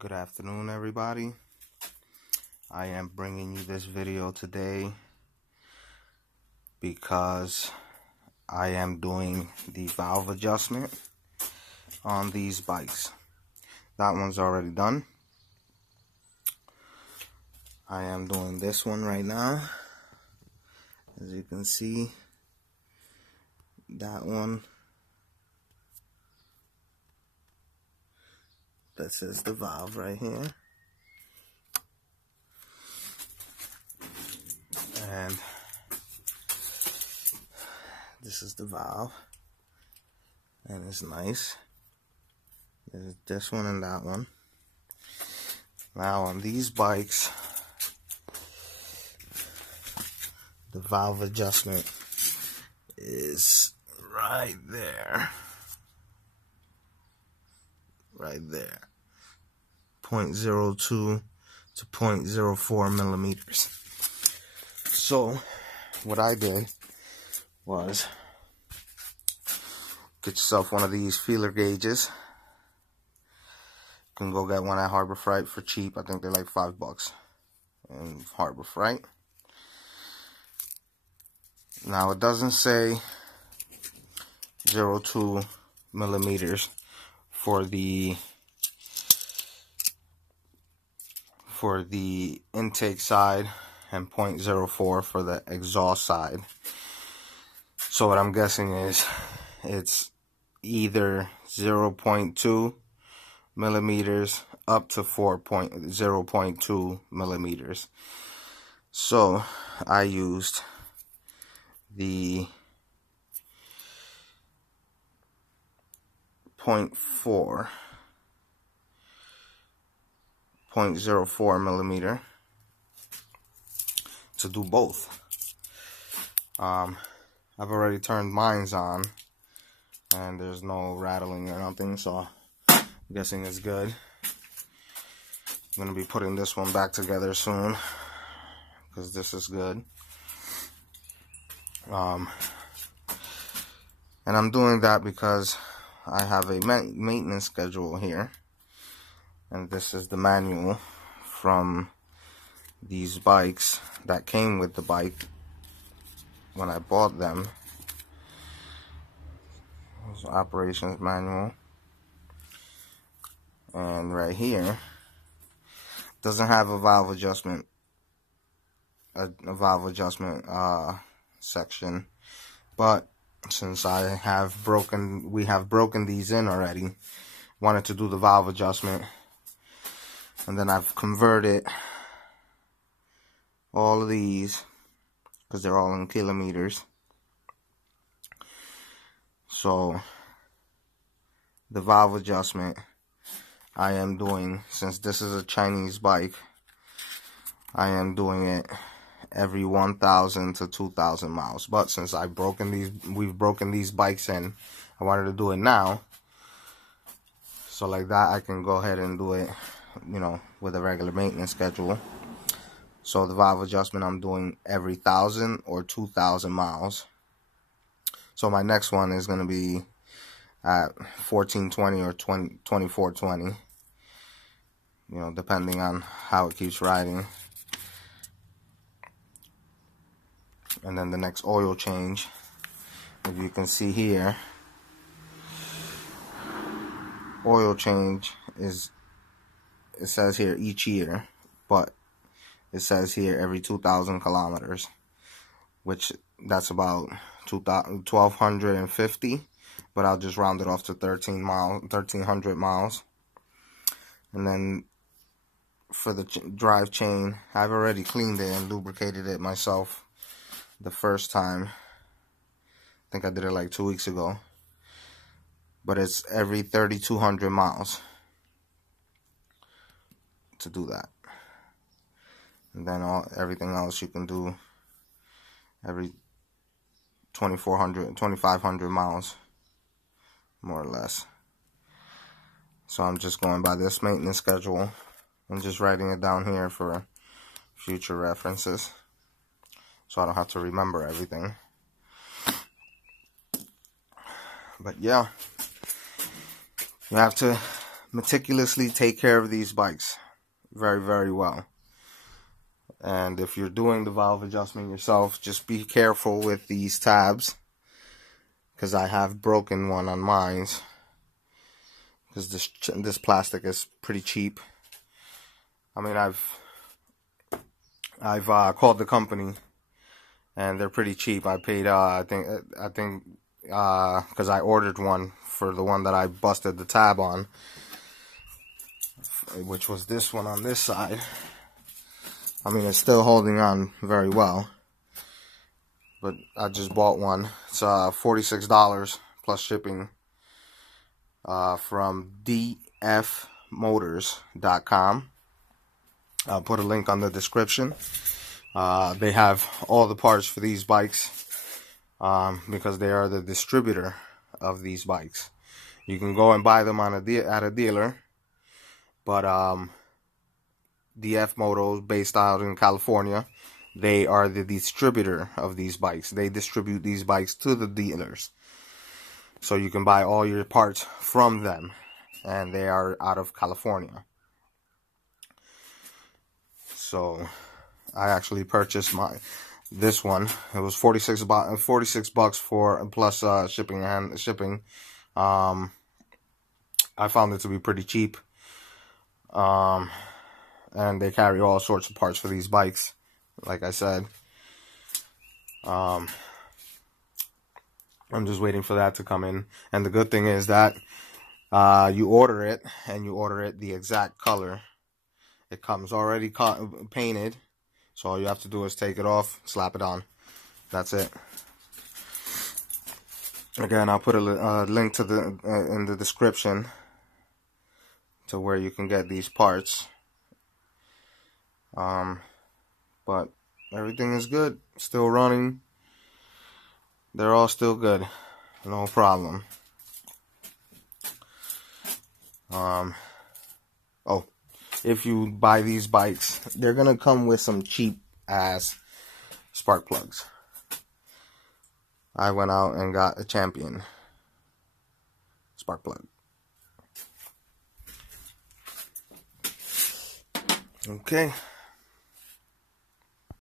Good afternoon, everybody. I am bringing you this video today because I am doing the valve adjustment on these bikes. That one's already done. I am doing this one right now. As you can see, that one, this is the valve right here. And this is the valve. And it's nice. There's this one and that one. Now on these bikes, the valve adjustment is right there. Right there. 0.02 to 0.04 millimeters. So what I did was get yourself one of these feeler gauges. You can go get one at Harbor Freight for cheap. I think they're like $5 in Harbor Freight. Now it doesn't say 0.02 millimeters for the intake side and 0.04 for the exhaust side. So what I'm guessing is it's either 0.2 millimeters up to 0.2 millimeters. So I used the 0.04 millimeter to do both. I've already turned mine on and there's no rattling or nothing, so I'm guessing it's good. I'm gonna be putting this one back together soon because this is good. And I'm doing that because I have a maintenance schedule here, and this is the manual from these bikes that came with the bike when I bought them. There's an operations manual, and right here doesn't have a valve adjustment section, but since we have broken these in already, wanted to do the valve adjustment, and then I've converted all of these because they're all in kilometers. So the valve adjustment I am doing, since this is a Chinese bike, I am doing it every 1,000 to 2,000 miles. But since we've broken these bikes in, I wanted to do it now. So like that, I can go ahead and do it, you know, with a regular maintenance schedule. So the valve adjustment I'm doing every 1,000 or 2,000 miles. So my next one is going to be at 1420 or 2420, you know, depending on how it keeps riding. And then the next oil change, if you can see here, oil change is, it says here each year, but it says here every 2,000 kilometers, which that's about 1,250, but I'll just round it off to 1,300 miles. And then for the drive chain, I've already cleaned it and lubricated it myself the first time. I think I did it like 2 weeks ago. But it's every 3,200 miles to do that. And then everything else you can do every 2,500 miles, more or less. So I'm just going by this maintenance schedule. I'm just writing it down here for future references, so I don't have to remember everything. But yeah, you have to meticulously take care of these bikes very, very well. And if you're doing the valve adjustment yourself, just be careful with these tabs, because I have broken one on mine, because this plastic is pretty cheap. I mean, I've called the company, and they're pretty cheap. I paid I think because I ordered one for the one that I busted the tab on, which was this one on this side. I mean, it's still holding on very well, but I just bought one. It's $46 plus shipping from dfmotors.com. I'll put a link on the description. They have all the parts for these bikes because they are the distributor of these bikes. You can go and buy them on at a dealer, but DF Motos, based out in California, they are the distributor of these bikes. They distribute these bikes to the dealers, so you can buy all your parts from them, and they are out of California. So I actually purchased this one. It was $46 for plus shipping and shipping. I found it to be pretty cheap. And they carry all sorts of parts for these bikes, like I said. I'm just waiting for that to come in. And the good thing is that you order it, and you order it the exact color. It comes already painted, so all you have to do is take it off, slap it on. That's it. Again, I'll put a link to in the description to where you can get these parts. But everything is good, still running. They're all still good, no problem. Oh, if you buy these bikes, they're gonna come with some cheap ass spark plugs. I went out and got a Champion spark plug. Okay.